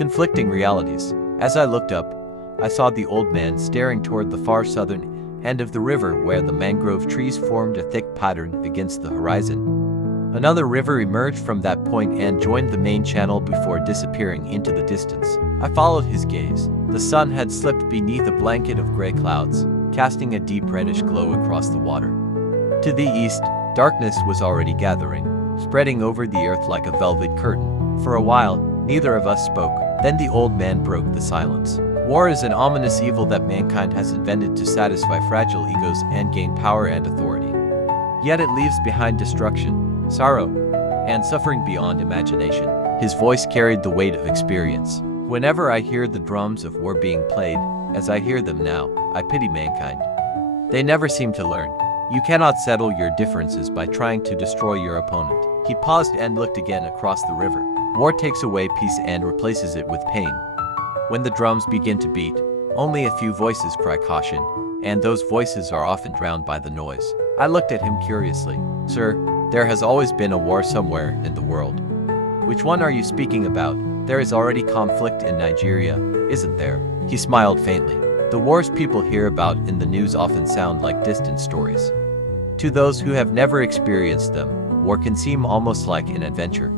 Conflicting realities. As I looked up, I saw the old man staring toward the far southern end of the river where the mangrove trees formed a thick pattern against the horizon. Another river emerged from that point and joined the main channel before disappearing into the distance. I followed his gaze. The sun had slipped beneath a blanket of gray clouds, casting a deep reddish glow across the water. To the east, darkness was already gathering, spreading over the earth like a velvet curtain. For a while, neither of us spoke. Then the old man broke the silence. War is an ominous evil that mankind has invented to satisfy fragile egos and gain power and authority. Yet it leaves behind destruction, sorrow, and suffering beyond imagination. His voice carried the weight of experience. Whenever I hear the drums of war being played, as I hear them now, I pity mankind. They never seem to learn. You cannot settle your differences by trying to destroy your opponent. He paused and looked again across the river. War takes away peace and replaces it with pain. When the drums begin to beat, only a few voices cry caution, and those voices are often drowned by the noise. I looked at him curiously. Sir, there has always been a war somewhere in the world. Which one are you speaking about? There is already conflict in Nigeria, isn't there? He smiled faintly. The wars people hear about in the news often sound like distant stories. To those who have never experienced them, war can seem almost like an adventure.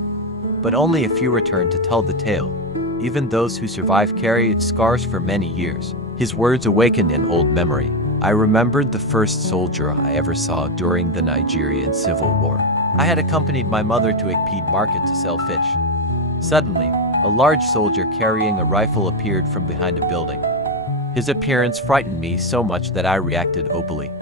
But only a few return to tell the tale. Even those who survive carry its scars for many years. His words awakened an old memory. I remembered the first soldier I ever saw during the Nigerian Civil War. I had accompanied my mother to a feed market to sell fish. Suddenly, a large soldier carrying a rifle appeared from behind a building. His appearance frightened me so much that I reacted opally.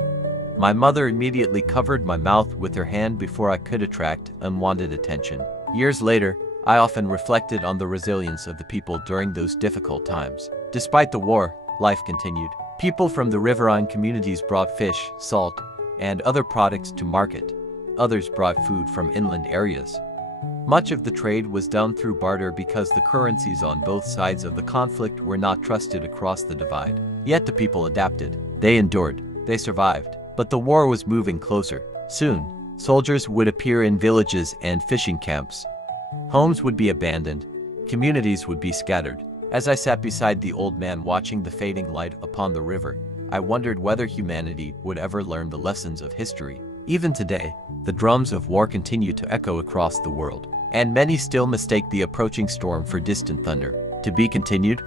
My mother immediately covered my mouth with her hand before I could attract unwanted attention. Years later, I often reflected on the resilience of the people during those difficult times. Despite the war, life continued. People from the riverine communities brought fish, salt, and other products to market. Others brought food from inland areas. Much of the trade was done through barter because the currencies on both sides of the conflict were not trusted across the divide. Yet the people adapted. They endured. They survived. But the war was moving closer. Soon, soldiers would appear in villages and fishing camps. Homes would be abandoned. Communities would be scattered. As I sat beside the old man watching the fading light upon the river, I wondered whether humanity would ever learn the lessons of history. Even today, the drums of war continue to echo across the world, and many still mistake the approaching storm for distant thunder. To be continued.